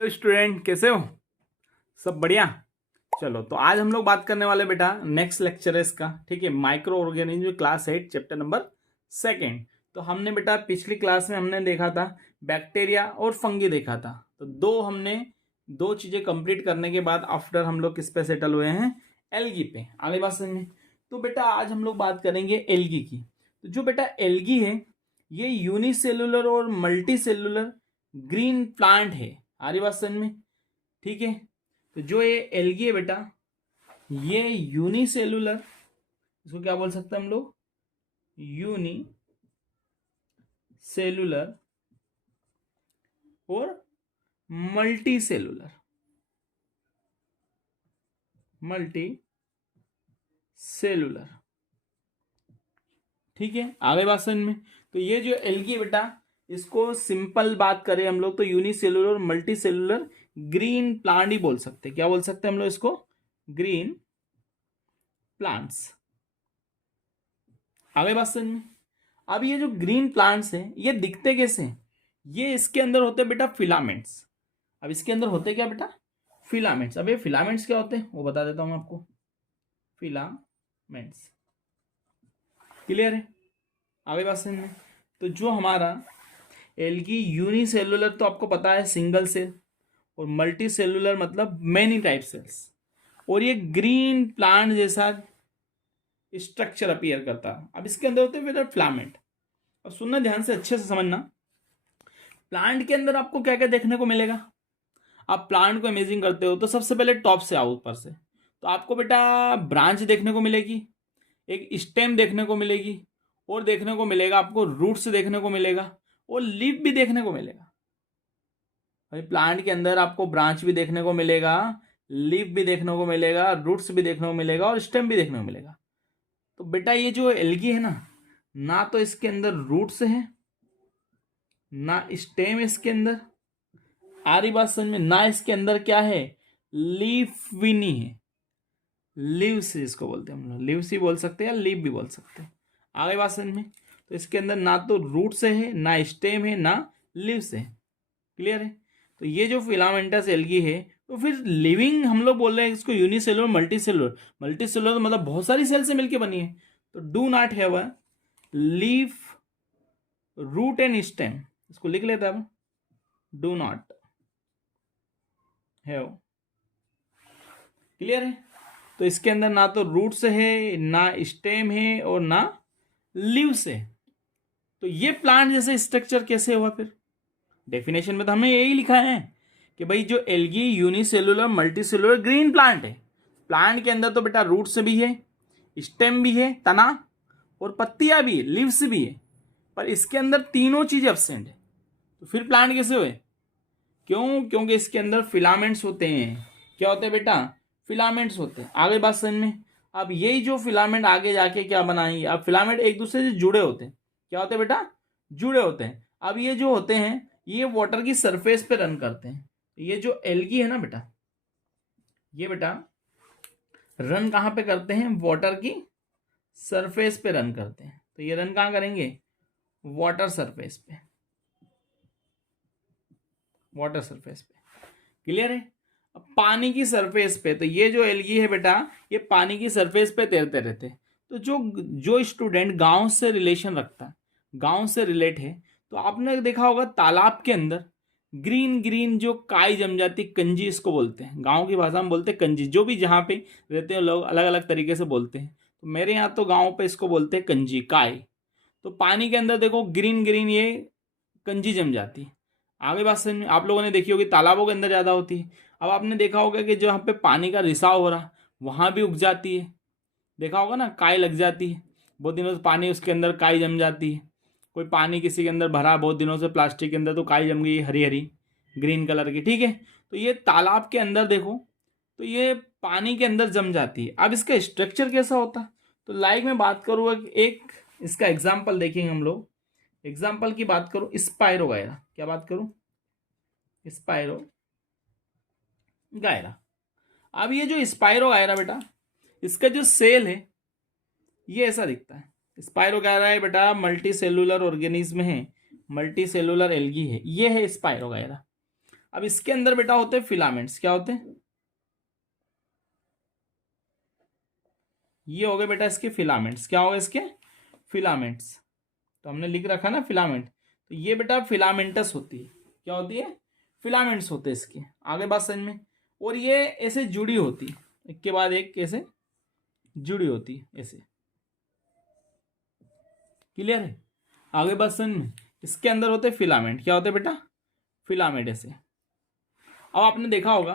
तो स्टूडेंट कैसे हो? सब बढ़िया। चलो तो आज हम लोग बात करने वाले बेटा नेक्स्ट लेक्चर है इसका, ठीक है। Micro organism class 8 chapter number 2। तो हमने बेटा पिछली क्लास में हमने देखा था बैक्टीरिया और फंगी देखा था। तो दो चीजें कंप्लीट करने के बाद आफ्टर हम लोग किस पे सेटल हुए हैं? एल्गी पे। आगे बात समझ में। तो बेटा आज हम लोग बात करेंगे एल्गी की। तो जो बेटा एल्गी है ये यूनिसेलुलर और मल्टी सेलुलर ग्रीन प्लांट है। आ रही बात समझ में? ठीक है। तो जो ये एल्गी है बेटा ये यूनिसेलुलर, इसको क्या बोल सकते हैं हम लोग? यूनी सेलुलर और मल्टी सेलुलर, मल्टी सेलुलर। ठीक है, आगे बात समझ में। तो ये जो एल्गी है बेटा इसको सिंपल बात करें हम लोग तो यूनिसेलुलर और मल्टी सेलुलर ग्रीन प्लांट ही बोल सकते हैं। क्या बोल सकते हैं हम लोग इसको? Green plants. आगे बात समझ में। अब ये जो ग्रीन प्लांट्स हैं ये दिखते कैसे हैं? ये इसके अंदर होते हैं बेटा फिलामेंट्स। अब इसके अंदर होते क्या बेटा? फिलामेंट्स। अब ये फिलामेंट्स क्या होते हैं वो बता देता हूं मैं आपको। फिलामेंट्स क्लियर है? आगे बात समझ में। तो जो हमारा एल्गी यूनिसेलुलर तो आपको पता है सिंगल सेल, और मल्टी सेलुलर मतलब मेनी टाइप सेल्स, और ये ग्रीन प्लांट जैसा स्ट्रक्चर अपीयर करता है। अब इसके अंदर होते हैं फिलामेंट। अब सुनना ध्यान से, अच्छे से समझना। प्लांट के अंदर आपको क्या क्या देखने को मिलेगा? आप प्लांट को इमेजिंग करते हो तो सबसे पहले टॉप से आओ ऊपर से, तो आपको बेटा ब्रांच देखने को मिलेगी, एक स्टेम देखने को मिलेगी, और देखने को मिलेगा आपको रूट्स देखने को मिलेगा, और लीफ भी देखने को मिलेगा। भाई प्लांट के अंदर आपको ब्रांच भी देखने को मिलेगा, लीफ भी देखने को मिलेगा, रूट्स भी देखने को मिलेगा, और स्टेम भी देखने को मिलेगा। तो बेटा ये जो एल्गी है ना तो इसके अंदर रूट्स है, ना स्टेम इसके अंदर, आ रही बात समझ में, ना इसके अंदर क्या है? लीफ भी नहीं है। लीव्स इसको बोलते हैं हम लोग, लीव्स ही बोल सकते हैं या लीफ भी बोल सकते हैं। आगे बात समझ में। तो इसके अंदर ना तो रूट्स है, ना स्टेम है, ना लीव्स है। क्लियर है? तो ये जो फिलामेंटस एल्गी है तो फिर लिविंग हम लोग बोल रहे हैं इसको unicellular multicellular. Multicellular मतलब बहुत सारी सेल से मिलकर बनी है। तो do not have a leaf, root and stem, इसको लिख लेते हैं अब। Do not have. क्लियर है? तो इसके अंदर ना तो रूट्स है, ना स्टेम है, और ना लीव्स है। तो ये प्लांट जैसे स्ट्रक्चर कैसे हुआ फिर? डेफिनेशन में तो हमने यही लिखा है कि भाई जो algae unicellular multicellular green plant है। प्लांट के अंदर तो बेटा रूट्स भी है, स्टेम भी है, तना और पत्तियां भी है, लीव्स भी है, पर इसके अंदर तीनों चीज एब्सेंट है। तो फिर प्लांट कैसे हुए? क्यों? क्योंकि इसके अंदर फिलामेंट्स होते हैं। क्या होते हैं बेटा? फिलामेंट्स होते हैं। आगे बात समझ में। अब यही जो फिलामेंट आगे जाके क्या बनाएंगे? अब फिलामेंट एक दूसरे से जुड़े होते हैं। क्या होते हैं बेटा? जुड़े होते हैं। अब ये जो होते हैं ये वाटर की सरफेस पे रन करते हैं। ये जो एल्गी है ना बेटा, ये बेटा रन कहाँ पे करते हैं? वाटर की सरफेस पे रन करते हैं। तो ये रन कहाँ करेंगे? वाटर सरफेस पे, वाटर सरफेस पे। क्लियर है? अब पानी की सरफेस पे, तो ये जो एल्गी है बेटा ये पानी की सरफेस पे तैरते रहते हैं। तो जो जो स्टूडेंट गांव से रिलेशन रखता है, गांव से रिलेट है, तो आपने देखा होगा तालाब के अंदर ग्रीन ग्रीन जो काई जम जाती, कंजी इसको बोलते हैं, गांव की भाषा में बोलते हैं कंजी। जो भी जहाँ पे रहते हैं लोग अलग अलग तरीके से बोलते हैं। तो मेरे यहाँ तो गाँव पे इसको बोलते हैं कंजी, काई। तो पानी के अंदर देखो ग्रीन ग्रीन ये कंजी जम जाती है। आगे बात समझ में। आप लोगों ने देखी होगी तालाबों के अंदर ज़्यादा होती है। अब आपने देखा होगा कि जो यहाँ पे पानी का रिसाव हो रहा वहाँ भी उग जाती है। देखा होगा ना, काई लग जाती है बहुत दिनों से, पानी उसके अंदर काई जम जाती है। कोई पानी किसी के अंदर भरा बहुत दिनों से प्लास्टिक के अंदर, तो काई जम गई हरी हरी ग्रीन कलर की। ठीक है? तो ये तालाब के अंदर देखो, तो ये पानी के अंदर जम जाती है। अब इसका स्ट्रक्चर कैसा होता है? तो लाइक मैं बात करूँगा एक इसका एग्जाम्पल देखेंगे हम लोग। एग्जाम्पल की बात करूँ स्पाइरो गायरा। क्या बात करूँ? स्पाइरो गायरा। अब ये जो स्पाइरो गायरा बेटा इसका जो सेल है ये ऐसा दिखता है। स्पाइरो गायरा है बेटा मल्टी सेलुलर ऑर्गेनिज्म है, मल्टी सेलुलर एल्गी है, ये है स्पाइरो गायरा। अब इसके अंदर बेटा होते हैं फिलामेंट्स। क्या होते हैं? ये हो गए बेटा इसके फिलामेंट्स। क्या हो गए इसके? फिलामेंट्स। तो हमने लिख रखा ना फिलामेंट, तो ये बेटा फिलामेंटस होती है। क्या होती है? फिलामेंट्स होते हैं इसके। आगे बात समझ में। और ये ऐसे जुड़ी होती, एक के बाद एक ऐसे जुड़ी होती ऐसे। क्लियर है? आगे बात समझ में। इसके अंदर होते फिलामेंट। क्या होते बेटा? फिलामेंट ऐसे। अब आपने देखा होगा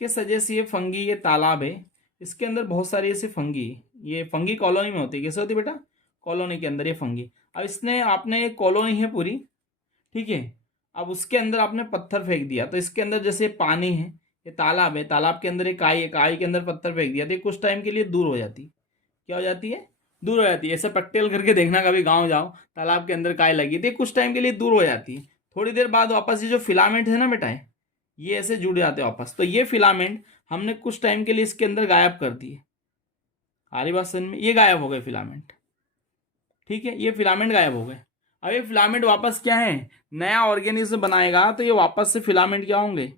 कि जैसे ये फंगी, ये तालाब है, इसके अंदर बहुत सारी ऐसे फंगी, ये फंगी कॉलोनी में होती है। कैसे होती है बेटा? कॉलोनी के अंदर ये फंगी। अब इसने आपने एक कॉलोनी है पूरी, ठीक है। अब उसके अंदर आपने पत्थर फेंक दिया, तो इसके अंदर जैसे पानी है, ये तालाब है, तालाब के अंदर एक काई है, काई के अंदर पत्थर फेंक दिया तो ये कुछ टाइम के लिए दूर हो जाती। क्या हो जाती है? दूर हो जाती है। ऐसे प्रैक्टिकल करके देखना, कभी गाँव जाओ, तालाब के अंदर काई लगी थी, कुछ टाइम के लिए दूर हो जाती है। थोड़ी देर बाद वापस ये जो फिलामेंट है ना बेटा, ये ऐसे जुड़ जाते हैं वापस। तो ये फिलामेंट हमने कुछ टाइम के लिए इसके अंदर गायब कर दिए। हमारी बात समझ में? ये गायब हो गए फिलामेंट, ठीक है। ये फिलामेंट गायब हो गए। अब ये फिलामेंट वापस क्या है, नया ऑर्गेनिज्म बनाएगा, तो ये वापस से फिलामेंट क्या होंगे,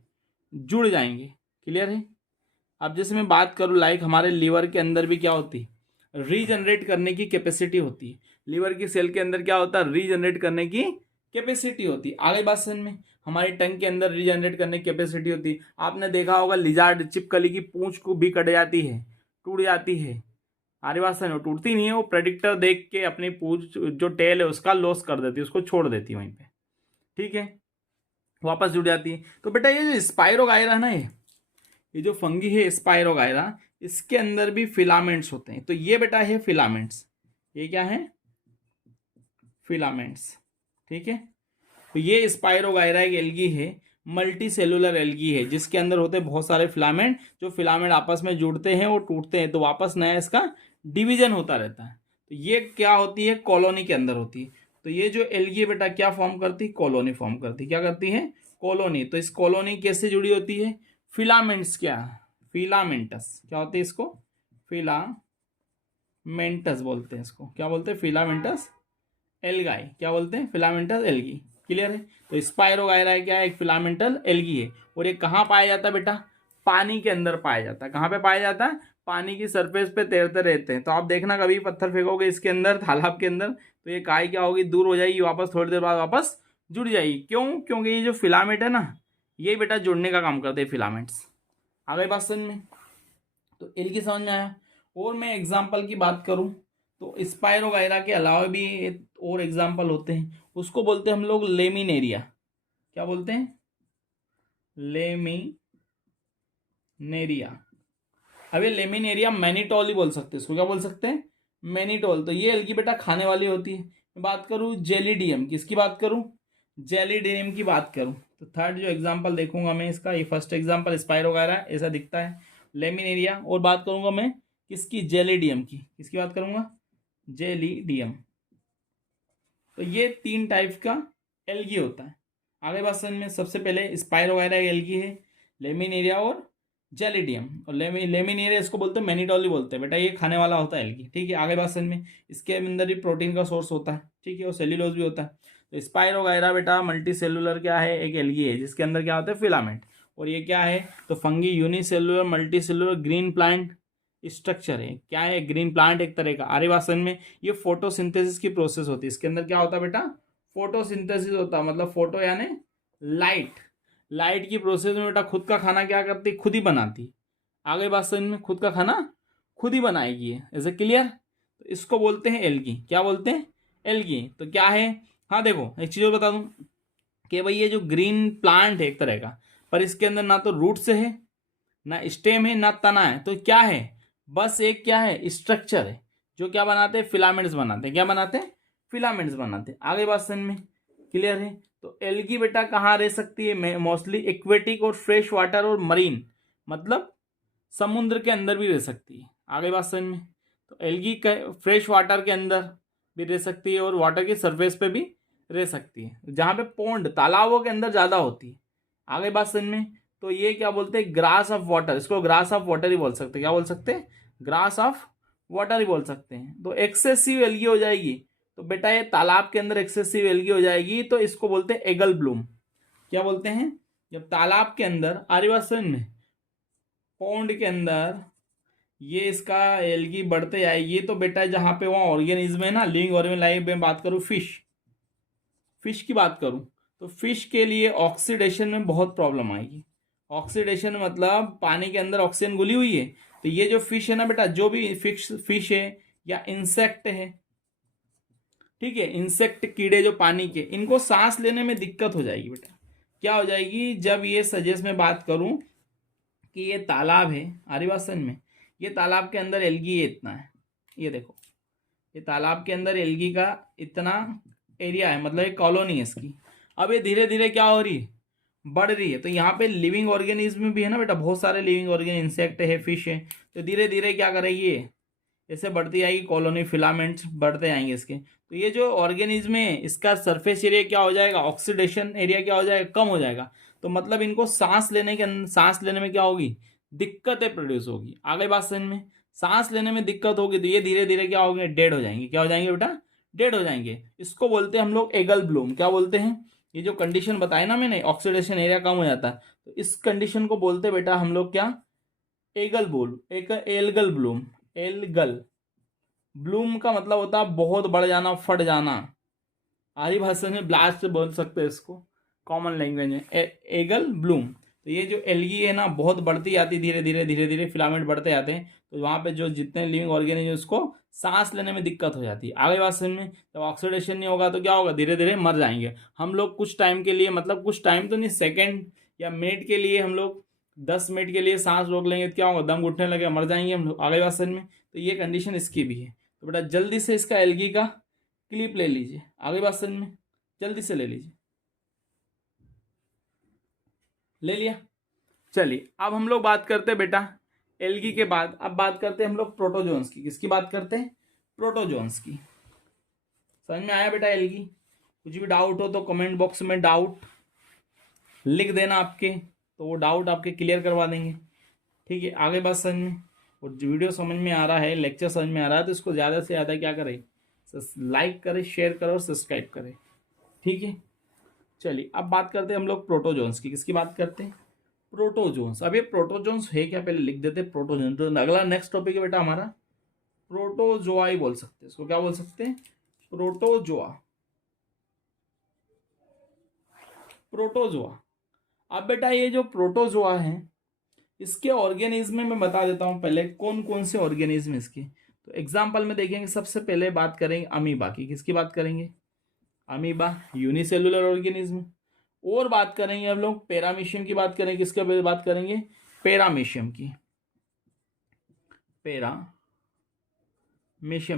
जुड़ जाएंगे। क्लियर है? अब जैसे मैं बात करूँ, लाइक हमारे लीवर के अंदर भी क्या होती है, रीजनरेट करने की कैपेसिटी होती है। लीवर की सेल के अंदर क्या होता है, रीजनरेट करने की कैपेसिटी होती है। आगे बात समझ में। हमारी टंग के अंदर रीजनरेट करने की कैपेसिटी होती है। आपने देखा होगा लिजार्ड चिपकली की पूंछ को भी कट जाती है, टूट जाती है। आगे बात समझ में। टूटती नहीं है, वो प्रेडिक्टर देख के अपनी पूंछ जो टेल है उसका लॉस कर देती है, उसको छोड़ देती है वहीं पे, ठीक है। वापस जुड़ जाती है। तो बेटा ये जो स्पाइरोगायरा है ना, ये जो फंगी है स्पाइरोगायरा, इसके अंदर भी फिलामेंट्स होते हैं। तो ये बेटा है फिलामेंट्स। ये क्या है? फिलामेंट्स, ठीक है। तो ये स्पाइरोगायरा एक एल्गी है, मल्टी सेलुलर एल्गी है, जिसके अंदर होते हैं बहुत सारे फिलामेंट। जो फिलामेंट आपस में जुड़ते हैं और टूटते हैं, तो वापस नया इसका डिवीजन होता रहता है। तो ये क्या होती है, कॉलोनी के अंदर होती है। तो ये जो एल्गी बेटा क्या फॉर्म करती है, कॉलोनी फॉर्म करती है। क्या करती है? कॉलोनी। तो इस कॉलोनी कैसे जुड़ी होती है, फिलामेंट्स। क्या? फिलामेंटस। क्या होते हैं इसको? फिलामेंटस बोलते हैं इसको। क्या बोलते हैं? Filamentous algae. क्या बोलते हैं? Filamentous algae. क्लियर है? तो स्पाइरोगायरा क्या है, एक फिलामेंटल एल्गी है। और ये कहाँ पाया जाता है बेटा? पानी के अंदर पाया जाता है। कहाँ पे पाया जाता है? पानी की सरफेस पे तैरते रहते हैं। तो आप देखना, कभी पत्थर फेंकोगे इसके अंदर, तालाब के अंदर, तो ये काई क्या होगी, दूर हो जाएगी, वापस थोड़ी देर बाद वापस जुड़ जाएगी। क्यों? क्योंकि ये जो फिलामेंट है ना, ये बेटा जुड़ने का काम करते हैं फिलामेंट्स। आ गई बात समझ में? तो एल्गी समझ में आया। और मैं एग्जाम्पल की बात करूं, तो स्पाइरोगायरा के अलावा भी और एग्जाम्पल होते हैं, उसको बोलते हैं हम लोग लेमिनेरिया। क्या बोलते हैं? लेमिनेरिया। अब ये लेमिनेरिया मैनीटोल ही बोल सकते हैं इसको। क्या बोल सकते हैं? मैनीटोल। तो ये एल्गी बेटा खाने वाली होती है। मैं बात करूं जेलिडियम, किसकी बात करूं? जेलिडियम की बात करूं, तो थर्ड जो एग्जाम्पल देखूंगा मैं इसका, ये फर्स्ट एग्जाम्पल स्पाइरोगायरा ऐसा दिखता है, लेमिनेरिया। और बात करूंगा मैं किसकी? जेलिडियम की। किसकी बात करूंगा? जेलिडियम। तो ये तीन टाइप का एल्गी होता है। आगे बात समझ में। सबसे पहले स्पाइरोगायरा एल्गी है, लेमिनेरिया और जेलिडियम। और लेमिनेरिया इसको बोलते हैं मैनीटोली बोलते हैं बेटा, ये खाने वाला होता है एल्गी, ठीक है। आगे बात समझ में। इसके अंदर भी प्रोटीन का सोर्स होता है, ठीक है, और सेल्यूलोज भी होता है। तो स्पाइरोगायरा बेटा मल्टी सेलुलर क्या है, एक एल्गी है, जिसके अंदर क्या होता है, फिलामेंट। और ये क्या है, तो fungi unicellular multi cellular green plant structure है। क्या है? ग्रीन प्लांट एक तरह का। आर्य भाषण में ये फोटोसिंथेसिस की प्रोसेस होती है। इसके अंदर क्या होता है बेटा? फोटोसिंथेसिस होता है। मतलब फोटो यानी लाइट, लाइट की प्रोसेस में बेटा खुद का खाना क्या करती, खुद ही बनाती। आगे बात समझ में। खुद का खाना खुद ही बनाएगी ये। ऐसे क्लियर? तो इसको बोलते हैं एल्गी। क्या बोलते हैं? एल्गी। तो क्या है, हाँ देखो एक चीज और बता दूं कि भाई ये जो ग्रीन प्लांट है एक तरह का, पर इसके अंदर ना तो रूट से है, ना स्टेम है, ना तना है। तो क्या है, बस एक क्या है, स्ट्रक्चर है, जो क्या बनाते हैं, फिलामेंट्स बनाते हैं। क्या बनाते हैं? फिलामेंट्स बनाते हैं। आगे बात समझ में। क्लियर है? तो एल्गी बेटा कहाँ रह सकती है? मोस्टली एक्वेटिक और फ्रेश वाटर और मरीन, मतलब समुद्र के अंदर भी रह सकती है। आगे बात समझ में। तो एल्गी फ्रेश वाटर के अंदर भी रह सकती है और वाटर की सरफेस पे भी रह सकती है, जहाँ पे पोंड तालाबों के अंदर ज्यादा होती है। आगे बात समझ में। तो ये क्या बोलते हैं, ग्रास ऑफ वाटर, इसको ग्रास ऑफ वाटर ही बोल सकते हैं। क्या बोल सकते हैं? ग्रास ऑफ वाटर ही बोल सकते हैं। तो एक्सेसिव एल्गी हो जाएगी, तो बेटा ये तालाब के अंदर एक्सेसिव एल्गी हो जाएगी, तो इसको बोलते हैं एगल ब्लूम। क्या बोलते हैं? जब तालाब के अंदर आदिवासन में पौंड के अंदर ये इसका एल्गी बढ़ते जाए, ये तो बेटा जहाँ पे वहाँ ऑर्गेनिज्म है ना, लिविंग ऑर्गेनिज्म लाइफ में बात करूँ, फिश की बात करूँ तो फिश के लिए ऑक्सीडेशन में बहुत प्रॉब्लम आएगी। ऑक्सीडेशन मतलब पानी के अंदर ऑक्सीजन घुली हुई है, तो ये जो फिश है ना बेटा, जो भी फिश है या इंसेक्ट है, ठीक है, इंसेक्ट कीड़े जो पानी के, इनको सांस लेने में दिक्कत हो जाएगी बेटा। क्या हो जाएगी? जब ये सजेस्ट में बात करूं कि ये तालाब है आदिवासन में, ये तालाब के अंदर एल्गी है इतना है, ये देखो, ये तालाब के अंदर एल्गी का इतना एरिया है, मतलब एक कॉलोनी है इसकी। अब ये धीरे धीरे क्या हो रही है? बढ़ रही है। तो यहाँ पे लिविंग ऑर्गेनिज्म भी है ना बेटा, बहुत सारे लिविंग ऑर्गेनिज्म, इंसेक्ट है, फिश है, तो धीरे धीरे क्या करेगी ये, ऐसे बढ़ती आएगी कॉलोनी, फिलामेंट्स बढ़ते आएंगे इसके। तो ये जो ऑर्गेनिज्म है इसका सरफेस एरिया क्या हो जाएगा, ऑक्सीडेशन एरिया क्या हो जाएगा, कम हो जाएगा। तो मतलब इनको सांस लेने में क्या होगी, दिक्कतें प्रोड्यूस होगी। आगे बात समझ में, सांस लेने में दिक्कत होगी तो ये धीरे धीरे क्या होंगे, डेड हो जाएंगे। क्या हो जाएंगे बेटा? डेड हो जाएंगे। इसको बोलते हैं हम लोग एगल ब्लूम। क्या बोलते हैं? ये जो कंडीशन बताई ना मैंने, ऑक्सीडेशन एरिया कम हो जाता है, तो इस कंडीशन को बोलते हैं बेटा हम लोग क्या, एगल ब्लूम, एक एल्गल ब्लूम। एल्गल ब्लूम का मतलब होता है बहुत बढ़ जाना, फट जाना। आरी भाषा में ब्लास्ट बोल सकते हैं इसको, कॉमन लैंग्वेज में एगल ब्लूम। तो ये जो एल्गी है ना, बहुत बढ़ती जाती, धीरे धीरे धीरे धीरे फिलामेंट बढ़ते जाते हैं, तो वहाँ पे जो जितने लिविंग ऑर्गेनिज्म है उसको सांस लेने में दिक्कत हो जाती है। आगे बात समझ में, जब ऑक्सीडेशन नहीं होगा तो क्या होगा, धीरे धीरे मर जाएंगे हम लोग कुछ टाइम के लिए, मतलब कुछ टाइम तो नहीं, सेकेंड या मिनट के लिए, हम लोग 10 मिनट के लिए सांस रोक लेंगे तो क्या होगा, दम घुटने लगे, मर जाएंगे हम लोग। आगे बात समझ में, तो ये कंडीशन इसकी भी है। तो बेटा जल्दी से इसका एल्गी का क्लिप ले लीजिए। आगे बात समझ में, जल्दी से ले लीजिए। ले लिया? चलिए अब हम लोग बात करते हैं बेटा एल्गी के बाद, अब बात करते हैं हम लोग प्रोटोजोन्स की। किसकी बात करते हैं? प्रोटोजोन्स की। समझ में आया बेटा एल्गी? कुछ भी डाउट हो तो कमेंट बॉक्स में डाउट लिख देना आपके, तो वो डाउट आपके क्लियर करवा देंगे। ठीक है, आगे बात समझ में, और वीडियो समझ में आ रहा है, लेक्चर समझ में आ रहा है, तो इसको ज़्यादा से ज़्यादा क्या करें, लाइक करें, शेयर करें और सब्सक्राइब करें। ठीक है, चलिए अब बात करते हैं हम लोग प्रोटोजोन्स की। किसकी बात करते हैं? प्रोटोजोन्स। अब ये प्रोटोजोन्स है क्या, पहले लिख देते हैं प्रोटोजोन। तो अगला नेक्स्ट टॉपिक है बेटा हमारा प्रोटोजोआ ही बोल सकते हैं इसको। क्या बोल सकते हैं? प्रोटोजोआ। प्रोटोजोआ। अब बेटा ये जो प्रोटोजोआ है, इसके ऑर्गेनिज्म में मैं बता देता हूं पहले कौन कौन से ऑर्गेनिज्म इसके। तो एग्जाम्पल में देखेंगे, सबसे पहले बात करेंगे अमीबा की। किसकी बात करेंगे? Amoeba, unicellular organism. और बात करेंगे हम लोग पैरामीशियम की बात करेंगे। किसके बात करेंगे? पैरामीशियम की। पैरामीशियम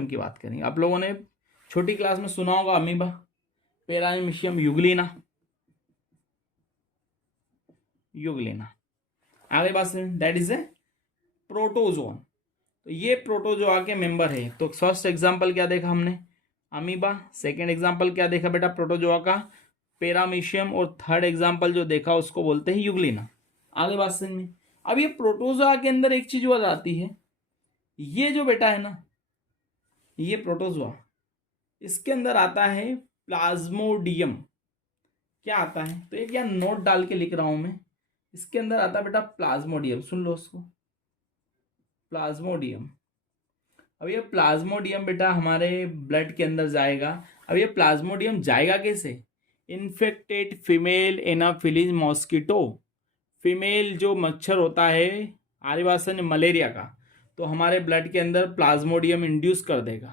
की बात करेंगे। आप लोगों ने छोटी क्लास में सुना होगा अमीबा, पैरामीशियम, युगलिना। आगे बात सुन, दैट इज ए प्रोटोजोन। तो ये प्रोटोजोआ के मेंबर है। तो फर्स्ट एग्जांपल क्या देखा हमने? अमीबा। सेकंड एग्जांपल क्या देखा बेटा प्रोटोजोआ का? पैरामीशियम। और थर्ड एग्जांपल जो देखा उसको बोलते हैं युगलिना। आगे बात समझ में। अब ये प्रोटोजोआ के अंदर एक चीज और आती है, ये जो बेटा है ना, ये प्रोटोजोआ, इसके अंदर आता है प्लाज्मोडियम। क्या आता है? तो एक यहाँ नोट डाल के लिख रहा हूं मैं, इसके अंदर आता है बेटा प्लाज्मोडियम। सुन लो उसको, प्लाज्मोडियम। अब ये प्लाज्मोडियम बेटा हमारे ब्लड के अंदर जाएगा। अब ये प्लाज्मोडियम जाएगा कैसे? Infected female Anopheles mosquito, female जो मच्छर होता है आदिवासन मलेरिया का, तो हमारे ब्लड के अंदर प्लाज्मोडियम इंड्यूस कर देगा।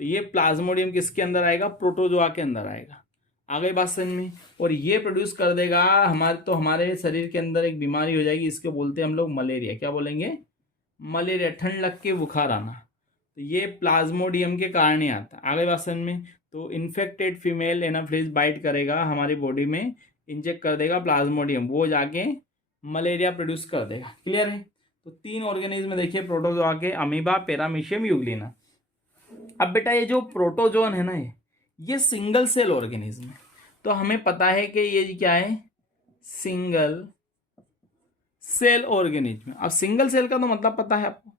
तो ये प्लाज्मोडियम किसके अंदर आएगा? प्रोटोजोआ के अंदर आएगा। आगे बात समझ में। और ये प्रोड्यूस कर देगा हमारे शरीर के अंदर एक बीमारी हो जाएगी, इसके बोलते हैं हम लोग मलेरिया। क्या बोलेंगे? मलेरिया, ठंड लग के बुखार आना। तो ये प्लाज्मोडियम के कारण ही आता है। आगे बात समझ में। तो इन्फेक्टेड फीमेल एनाफिलीज बाइट करेगा हमारी बॉडी में, इंजेक्ट कर देगा प्लाज्मोडियम, वो जाके मलेरिया प्रोड्यूस कर देगा। क्लियर है? तो 3 ऑर्गेनिज्म देखिए प्रोटोजोआ के, अमीबा, पैरामीशियम, युगलिना। अब बेटा ये जो प्रोटोजोन है ना, ये सिंगल सेल ऑर्गेनिज्म है। तो हमें पता है कि ये क्या है? Single cell organism. अब सिंगल सेल का तो मतलब पता है आपको,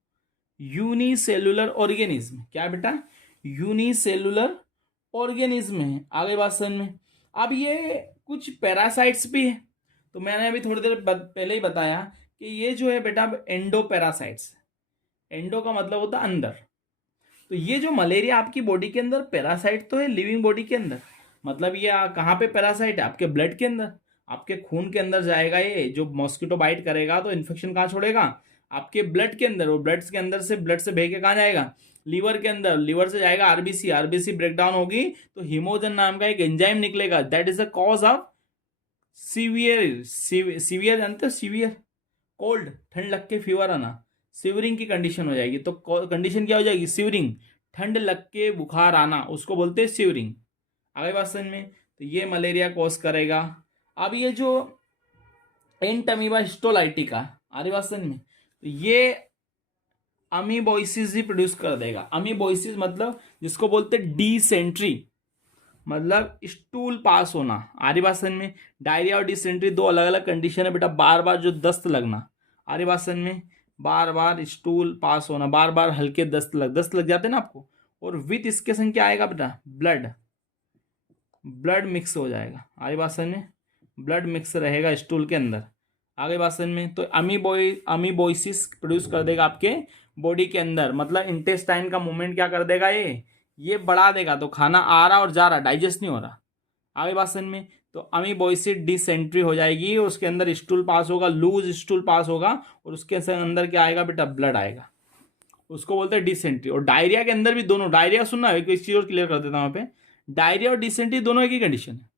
यूनिसेलुलर ऑर्गेनिज्म। क्या बेटा? यूनिसेलुलर ऑर्गेनिज्म है। आगे बात समझ में। अब ये कुछ पैरासाइट्स भी है, तो मैंने अभी थोड़ी देर पहले ही बताया कि ये जो है बेटा एंडो पैरासाइट्स, एंडो का मतलब होता है अंदर। तो ये जो मलेरिया आपकी बॉडी के अंदर पैरासाइट तो है लिविंग बॉडी के अंदर, मतलब ये कहाँ पे पैरासाइट है? आपके ब्लड के अंदर, आपके खून के अंदर जाएगा। ये जो मॉस्किटो बाइट करेगा तो इन्फेक्शन कहाँ छोड़ेगा? आपके ब्लड के अंदर। वो ब्लड के अंदर से, ब्लड से बह के कहाँ जाएगा? लीवर के अंदर। लीवर से जाएगा आरबीसी, आरबीसी ब्रेक डाउन होगी तो हीमोजन नाम का एक एंजाइम निकलेगा, that is the cause of severe, severe जानते हो? सीवियर कोल्ड, ठंड लग के फीवर आना, सिवरिंग की कंडीशन हो जाएगी। तो कंडीशन क्या हो जाएगी? सिवरिंग, ठंड लग के बुखार आना, उसको बोलते हैं सिवरिंग। आगे बात समझ में? तो ये मलेरिया कॉज करेगा। अब ये जो एंटमीबा हिस्टोलाइटिका, आगे बात समझ में? तो ये अमीबोइसिस ही प्रोड्यूस कर देगा। अमीबोइसिस मतलब जिसको बोलते हैं डिसेंट्री, मतलब स्टूल पास होना। आरी बात समझ में? डायरिया और डिसेंट्री दो अलग अलग कंडीशन है बेटा। बार बार जो दस्त लगना, आरी बात समझ में? बार बार स्टूल पास होना, बार बार हल्के दस्त लग जाते हैं ना आपको, और विथ इसके संग क्या आएगा बेटा? ब्लड, ब्लड मिक्स हो जाएगा। आगे बात समझ में? ब्लड मिक्स रहेगा स्टूल के अंदर। आगे बात समझ में? तो अमीबोइसिस प्रोड्यूस कर देगा आपके बॉडी के अंदर, मतलब इंटेस्टाइन का मूवमेंट क्या कर देगा? ये बढ़ा देगा, तो खाना आ रहा और जा रहा, डाइजेस्ट नहीं हो रहा। आगे बात समझ में? तो अमीबोइसिस डिसेंट्री हो जाएगी, उसके अंदर स्टूल पास होगा, लूज स्टूल पास होगा, और उसके अंदर क्या आएगा बेटा? ब्लड आएगा, उसको बोलते हैं डिसेंट्री। और डायरिया के अंदर भी दोनों, डायरिया सुनना है, एक चीज और क्लियर कर देता हूं यहाँ पे, डायरिया और डिसेंट्री दोनों एक ही कंडीशन है।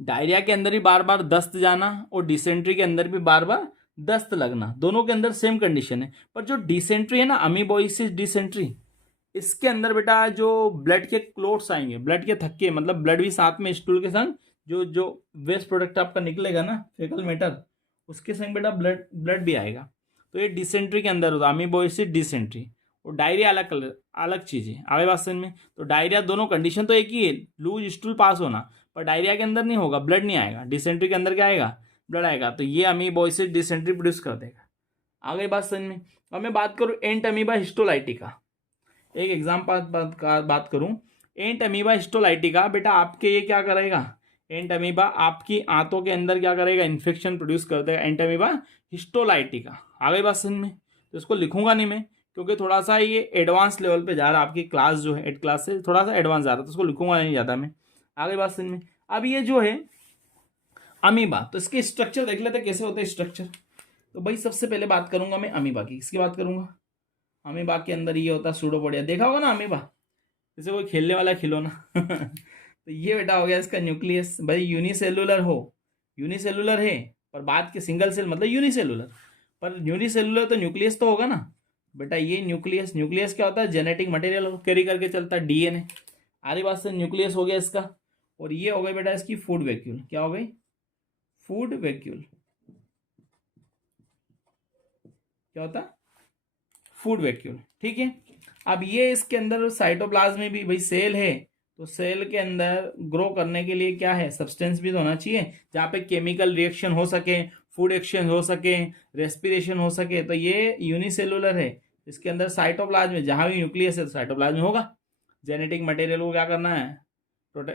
डायरिया के अंदर भी बार बार दस्त जाना और डिसेंट्री के अंदर भी बार बार दस्त लगना, दोनों के अंदर सेम कंडीशन है। पर जो डिसेंट्री है ना, अमीबोइसिस डिसेंट्री, इसके अंदर बेटा जो ब्लड के क्लोट्स आएंगे, ब्लड के थक्के, मतलब ब्लड भी साथ में स्टूल के संग, जो जो वेस्ट प्रोडक्ट आपका निकलेगा ना, फेकल मैटर, उसके संग बेटा ब्लड ब्लड भी आएगा। तो ये डिसेंट्री के अंदर होता है, अमीबोइसिस डिसेंट्री। और डायरिया अलग अलग चीज़ है। आगे बात समझ में? तो डायरिया दोनों कंडीशन तो एक ही है, लूज स्टूल पास होना, पर डायरिया के अंदर नहीं होगा, ब्लड नहीं आएगा। डिसेंट्री के अंदर क्या आएगा? ब्लड आएगा। तो ये अमीबोइसिस डिसेंट्री प्रोड्यूस कर देगा। आगे बात समझ में? अब मैं बात करूँ एंट अमीबा हिस्टोलाइटिका, एक एग्जाम्पल बात करूं। एंट अमीबा हिस्टोलाइटिका बेटा आपके ये क्या करेगा? एंट अमीबा आपकी आंतों के अंदर क्या करेगा? इन्फेक्शन प्रोड्यूस कर देगा, एंट अमीबा हिस्टोलाइटिका। आगे बात समझ में? तो इसको लिखूंगा नहीं मैं, क्योंकि थोड़ा सा ये एडवांस लेवल पे जा रहा है, आपकी क्लास जो है 8 क्लास से थोड़ा सा एडवांस जा रहा है, तो इसको लिखूंगा नहीं ज़्यादा मैं। आगे बात समझ में? अब ये जो है अमीबा, तो इसके स्ट्रक्चर देख लेते कैसे होते हैं स्ट्रक्चर। तो भाई सबसे पहले बात करूंगा मैं अमीबा की। किसकी बात करूंगा? अमीबा के अंदर ये होता है सूडोपोडिया, देखा होगा ना अमीबा, जैसे कोई खेलने वाला खिलौना तो ये बेटा हो गया इसका न्यूक्लियस। भाई यूनिसेलुलर हो, यूनिसेलुलर है, पर बात के सिंगल सेल मतलब यूनिसेलुलर, पर यूनिसेलुलर तो न्यूक्लियस तो होगा ना बेटा। ये न्यूक्लियस, न्यूक्लियस क्या होता है? जेनेटिक मटेरियल कैरी करके चलता है, डीएनए। आरी बात से न्यूक्लियस हो गया इसका। और ये हो गई बेटा इसकी फूड वैक्यूल। क्या हो गई? Food vacuole. क्या होता है? Food vacuole. ठीक है। अब ये इसके अंदर साइटोप्लाज्म में भी भाई सेल है, तो सेल के अंदर ग्रो करने के लिए क्या है? सब्सटेंस भी तो होना चाहिए, जहाँ पे केमिकल रिएक्शन हो सके, फूड एक्सचेंज हो सके, रेस्पिरेशन हो सके। तो ये यूनिसेलुलर है, इसके अंदर साइटोप्लाज्म में, जहाँ भी न्यूक्लियस है साइटोप्लाज्म होगा। जेनेटिक मटेरियल को क्या करना है?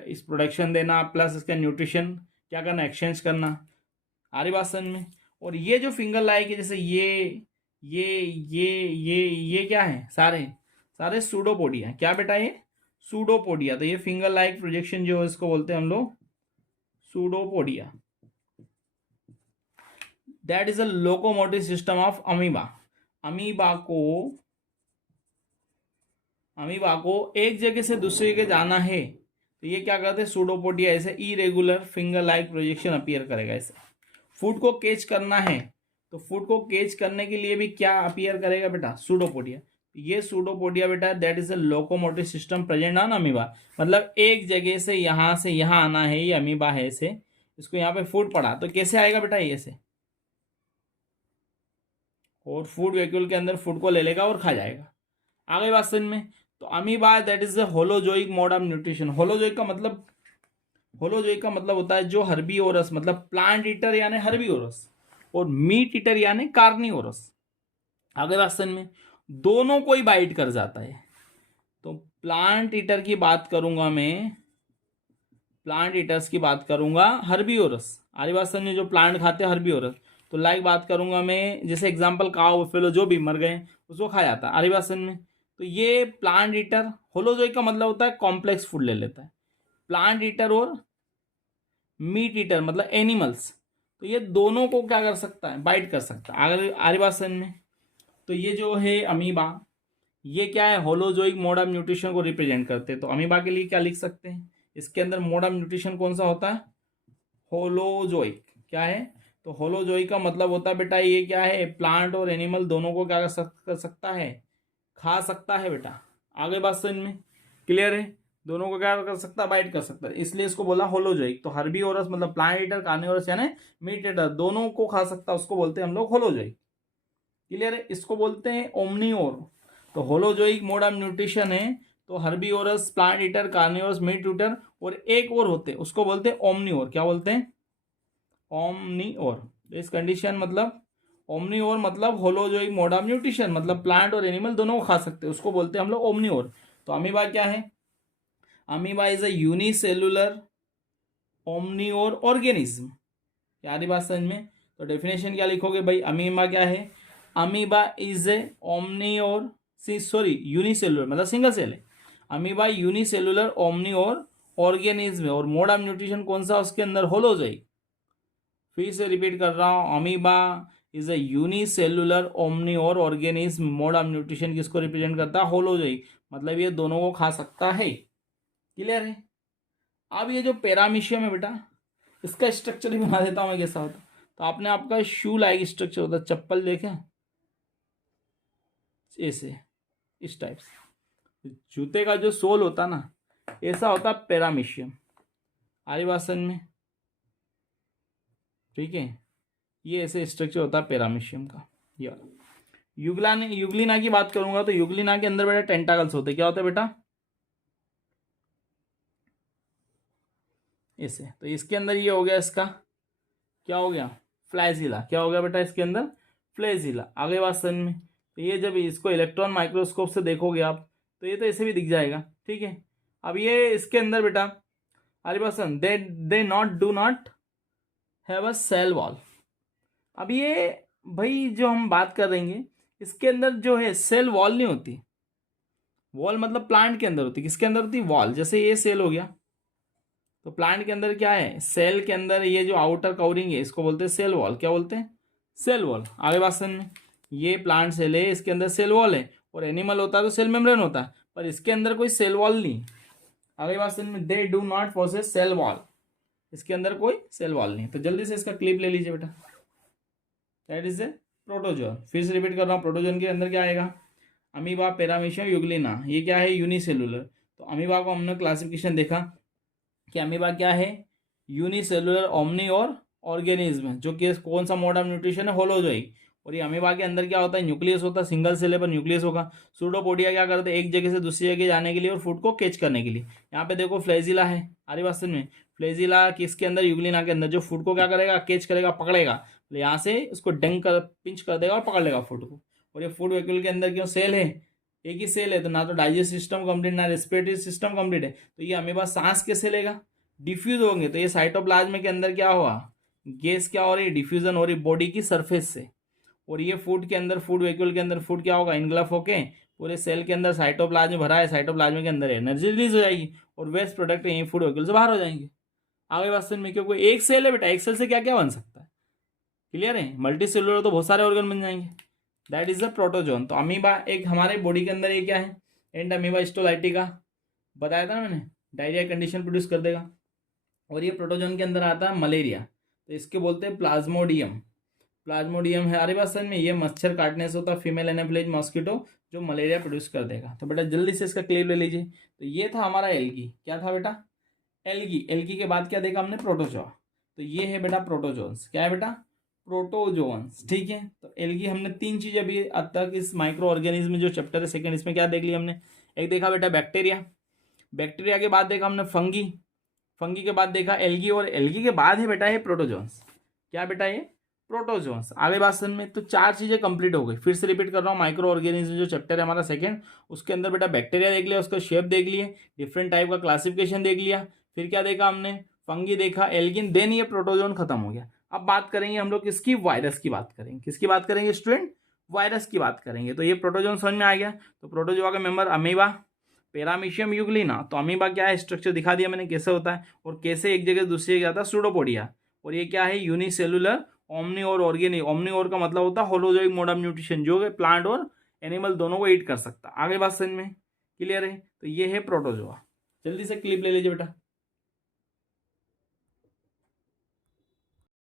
इस प्रोटेक्शन देना, प्लस इसका न्यूट्रिशन क्या करना? एक्सचेंज करना। आ रही बात समझ में? और ये जो फिंगर लाइक है, जैसे ये क्या है? सारे सारे सूडोपोडिया। क्या बेटा? ये सूडोपोडिया। तो ये फिंगर लाइक प्रोजेक्शन जो है इसको बोलते हैं हम लोग pseudopodia. That is a locomotive system of amoeba. Amoeba को एक जगह से दूसरी जगह जाना है, तो ये क्या करते हैं? सूडोपोडिया ऐसे irregular finger like projection appear करेगा। ऐसे फूड को कैच करना है, तो फूड को कैच करने के लिए भी क्या अपीयर करेगा बेटा? सूडोपोडिया। ये सूडोपोडिया बेटा that is a locomotive system present on amoeba, मतलब एक जगह से यहाँ आना है, ये अमीबा है, ऐसे इसको यहाँ पे फूड पड़ा, तो कैसे आएगा बेटा? ये से, और फूड वैक्यूल के अंदर फूड को ले लेगा और खा जाएगा। आगे बात समझ में? तो amoeba that is a holozoic mode of nutrition. Holozoic का मतलब होता है जो हर्बीओरस, मतलब प्लांट ईटर यानी हर्बीओरस, और मीट ईटर यानी कार्निवोरस। आगे बात समझ में? दोनों को ही बाइट कर जाता है। तो प्लांट ईटर की बात करूंगा मैं, प्लांट ईटर्स की बात करूंगा हर्बीओरस। आरी बात समझे, जो प्लांट खाते हैं हर्बीवोरस। तो लाइक बात करूंगा मैं, जैसे एग्जांपल काऊ बफेलो जो भी मर गए उसको खाया जाता है, आरी बात समझ में। तो ये प्लांट ईटर, होलोजोइक का मतलब होता है कॉम्प्लेक्स फूड ले लेता है। प्लांट ईटर और मीट ईटर मतलब एनिमल्स, तो ये दोनों को क्या कर सकता है, बाइट कर सकता है। अगर आरी बात समझ में, तो ये जो है अमीबा, ये क्या है, होलोजोइक मोड ऑफ न्यूट्रिशन को रिप्रेजेंट करते हैं। तो अमीबा के लिए क्या लिख सकते हैं, इसके अंदर मोड ऑफ न्यूट्रिशन कौन सा होता है, होलोजोइक। क्या है, तो होलोजोइक का मतलब होता है बेटा ये क्या है, प्लांट और एनिमल दोनों को क्या कर सकता है, खा सकता है बेटा। आगे बात समझ में क्लियर है, दोनों को क्या कर सकता है, बाइट कर सकता है, इसलिए इसको बोला होलोजोइक। तो हर्बीवोरस मतलब प्लांट ईटर, कार्निवोरस यानी मीट ईटर, दोनों को खा सकता है, उसको बोलते हैं हम लोग होलोजोइक। क्लियर है, इसको बोलते हैं ओमनीओर। तो होलोजोइक मोड ऑफ न्यूट्रिशन है, तो herbivorous, plant eater, carnivorous, meat eater, और एक और होते हैं उसको बोलते हैं ओमनीओर। क्या बोलते हैं, ओमनीओर। इस कंडीशन मतलब ओमनीओर मतलब होलोजोइक मोड ऑफ न्यूट्रिशन, मतलब प्लांट और एनिमल दोनों को खा सकते हैं, उसको बोलते हैं हम लोग ओमनीओर। तो अमीबा क्या है, amoeba is a unicellular omnivore organism. यारी बात समझ में, तो डेफिनेशन क्या लिखोगे भाई, अमीबा क्या है, amoeba is a omnivore, sorry unicellular मतलब सिंगल सेल है। अमीबा यूनिसेलुलर ओमनीओर ऑर्गेनिज्म है, और मोड ऑफ न्यूट्रिशन कौन सा उसके अंदर, होलोजोइक। फिर से रिपीट कर रहा हूं, amoeba is a unicellular omnivore organism, mode of nutrition किसको रिप्रेजेंट करता है, होलोजोइक, मतलब ये दोनों को खा सकता है। क्लियर है। अब ये जो पैरामीशियम है बेटा, इसका स्ट्रक्चर ही बना देता हूं मैं कैसा होता। तो आपने आपका शू लाइक स्ट्रक्चर होता है, चप्पल देखे ऐसे, इस टाइप से जूते का जो सोल होता ना, ऐसा होता पैरामीशियम। आरी बात समझ में, ठीक है, ये ऐसे स्ट्रक्चर होता है पैरामीशियम का। ये युगलिना की बात करूंगा, तो युगलिना के अंदर बेटा टेंटाकल्स होते, क्या होता है बेटा, ऐसे। तो इसके अंदर ये हो गया, इसका क्या हो गया, फ्लैजिला। क्या हो गया बेटा इसके अंदर, फ्लैजिला। आगे बात समझ में, तो ये जब इसको इलेक्ट्रॉन माइक्रोस्कोप से देखोगे आप, तो ये तो ऐसे भी दिख जाएगा, ठीक है। अब ये इसके अंदर बेटा, आगे बात समझ, they not do not have a cell wall. अब ये भाई जो हम बात कर रहे हैं, इसके अंदर जो है सेल वॉल नहीं होती। वॉल मतलब प्लांट के अंदर होती, किसके अंदर होती, वॉल। जैसे ये सेल हो गया, तो प्लांट के अंदर क्या है, सेल के अंदर ये जो आउटर कवरिंग है इसको बोलते हैं सेल वॉल। क्या बोलते हैं, सेल वॉल। आगे बात समझ में, ये प्लांट सेल है, इसके अंदर सेल वॉल है, और एनिमल होता है तो सेल मेम्ब्रेन होता है, पर इसके अंदर कोई सेल वॉल नहीं। आगे बात समझ में, they do not possess cell wall, इसके अंदर कोई सेल वॉल नहीं। तो जल्दी से इसका क्लिप ले लीजिए बेटा, दैट इज ए प्रोटोजोन। फिर से रिपीट कर रहा हूँ, प्रोटोजोन के अंदर क्या आएगा, अमीबा, पैरामीशियम, युगलिना, ये क्या है, यूनिसेलुलर। तो अमीबा को हमने क्लासिफिकेशन देखा कि अमीबा क्या है, यूनिसेलुलर ओमनी और ऑर्गेनिज्म, जो कि कौन सा मोड ऑफ न्यूट्रिशन है, होलोजोइक। और ये अमीबा के अंदर क्या होता है, न्यूक्लियस होता है, सिंगल सेल पर न्यूक्लियस होगा। सूडोपोडिया क्या करते हैं, एक जगह से दूसरी जगह जाने के लिए और फूड को कैच करने के लिए। यहाँ पे देखो फ्लैजिला है, आरी बात में, फ्लैजिला किसके अंदर, युगलिना के अंदर, जो फूड को क्या करेगा, कैच करेगा, पकड़ेगा, यहाँ से उसको डंक कर पिंच कर देगा और पकड़ लेगा फूड को। और ये फूड वैक्यूल के अंदर क्यों, सेल है, एक ही सेल है, तो ना तो डाइजेस्ट सिस्टम कंप्लीट, ना रेस्पिरेटरी सिस्टम कंप्लीट है। तो ये अमीबा सांस कैसे लेगा, डिफ्यूज होंगे। तो ये साइटोप्लाज्म के अंदर क्या हुआ, गैस क्या हो रही, डिफ्यूजन हो रही बॉडी की सरफेस से। और ये फूड के अंदर, फूड वैक्यूल के अंदर फूड क्या होगा, इनग्लफ होके पूरे सेल के अंदर साइटोप्लाज्म भरा है, साइटोप्लाज्म के अंदर एनर्जी रिलीज हो जाएगी, और वेस्ट प्रोडक्ट यही फूड वैक्यूल से बाहर हो जाएंगे। आगे बात में, क्योंकि एक सेल है बेटा, एक सेल से क्या क्या बन सकता है, क्लियर है। मल्टी सेलुलर तो बहुत सारे ऑर्गन बन जाएंगे, दैट इज द प्रोटोजोन। तो अमीबा एक हमारे बॉडी के अंदर ये क्या है, एंड अमीबा हिस्टोलाइटिका, बताया था ना मैंने, डायरिया कंडीशन प्रोड्यूस कर देगा। और ये प्रोटोजोन के अंदर आता है मलेरिया, तो इसके बोलते हैं प्लाज्मोडियम। प्लाज्मोडियम है, अरे बात समझ में, ये मच्छर काटने से होता है, फीमेल एनाफिलिज मॉस्किटो, जो मलेरिया प्रोड्यूस कर देगा। तो बेटा जल्दी से इसका क्लिप ले लीजिए। तो ये था हमारा एल्गी, क्या था बेटा, एल्गी। एल्गी के बाद क्या देखा हमने, प्रोटोजोआ। तो ये है बेटा प्रोटोजोन्स, क्या है बेटा, प्रोटोजोन्स, ठीक है। तो एल्गी हमने तीन चीज अभी अब तक इस माइक्रो ऑर्गेनिज्म जो चैप्टर है सेकंड, इसमें क्या देख लिया हमने, एक देखा बेटा बैक्टीरिया, बैक्टीरिया के बाद देखा हमने फंगी, फंगी के बाद देखा एल्गी, और एल्गी के बाद है बेटा ये प्रोटोजोन्स। क्या बेटा ये, प्रोटोजोन्स। आगे बात समझ में, तो चार चीजें कंप्लीट हो गई। फिर से रिपीट कर रहा हूँ, माइक्रो ऑर्गेनिज्म जो चैप्टर है हमारा सेकंड, उसके अंदर बेटा बैक्टीरिया देख लिया, उसका शेप देख लिए, डिफरेंट टाइप का क्लासिफिकेशन देख लिया। फिर क्या देखा हमने, फंगी देखा, एल्गिन, देन ये प्रोटोजोन खत्म हो गया। अब बात करेंगे हम लोग किसकी, वायरस की बात करेंगे। किसकी बात करेंगे स्टूडेंट, वायरस की बात करेंगे। तो ये प्रोटोजोन समझ में आ गया। तो प्रोटोजोआ का मेंबर अमीबा, पैरामीशियम यूग्लिना। तो अमीबा क्या है, स्ट्रक्चर दिखा दिया मैंने कैसे होता है और कैसे एक जगह से दूसरी जगह जाता है, सूडोपोडिया। और ये क्या है, यूनिसेलुलर ओमनीओर ऑर्गेनिक। ओमनीओर का मतलब होता है होलोजोइक मोड ऑफ न्यूट्रिशन, जो कि प्लांट और एनिमल दोनों को ईट कर सकता है। आगे बात समझ में क्लियर है। तो ये है प्रोटोजोआ। जल्दी से क्लिप ले लीजिए बेटा।